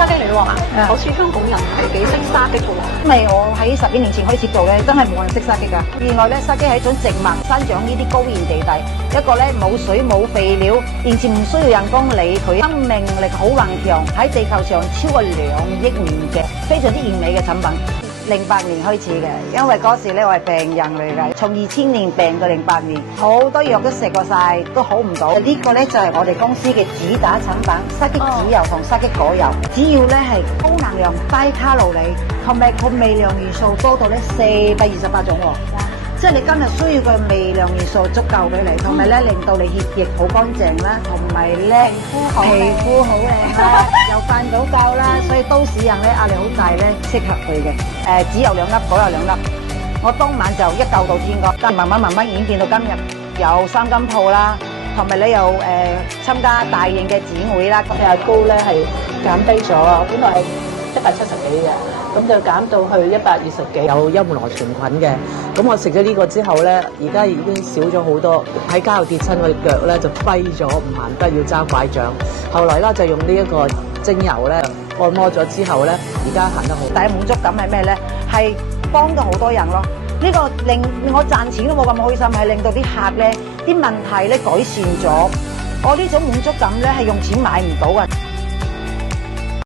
沙棘女王啊，好似香港人係幾識沙棘嘅喎。因為我喺10幾年前開始做咧，真係冇人識沙棘㗎。原來咧，沙棘係一種植物，生長呢啲高原地帶，一個咧冇水冇肥料，完全唔需要人工理佢，生命力好頑強，喺地球上超過2億年嘅，非常之完美嘅產品。08年開始嘅，因為嗰時咧我係病人嚟嘅，從2000年病到08年，好多藥都食過晒，都好唔到。呢個咧就係我哋公司嘅主打產品，沙棘籽油同沙棘果油，只要咧係高能量、低卡路里，同埋佢微量元素多到咧428種喎。即係你今日需要嘅微量元素足夠俾你，同埋咧令到你血液好乾淨啦，同埋咧皮膚好靚啦，又瞓到覺啦，所以都市人咧壓力好大咧，適合佢嘅。籽油2粒，果油2粒。我當晚就一嚿到天光，但慢慢演變到今日有3金鋪啦，同埋咧有參加大型嘅展會啦。阿高咧係減低咗啊，本來係170幾嘅。咁就減到去120幾，有幽門螺旋菌嘅。咁我食咗呢個之後咧，而家已經少咗好多喺街度跌親，我隻腳咧就跛咗，唔行得，要揸拐杖。後來咧就用呢一個精油咧按摩咗之後咧，而家行得好。第一滿足感係咩咧？係幫到好多人咯。呢個令我賺錢都冇咁開心，係令到啲客咧啲問題咧改善咗。我呢種滿足感咧係用錢買唔到嘅。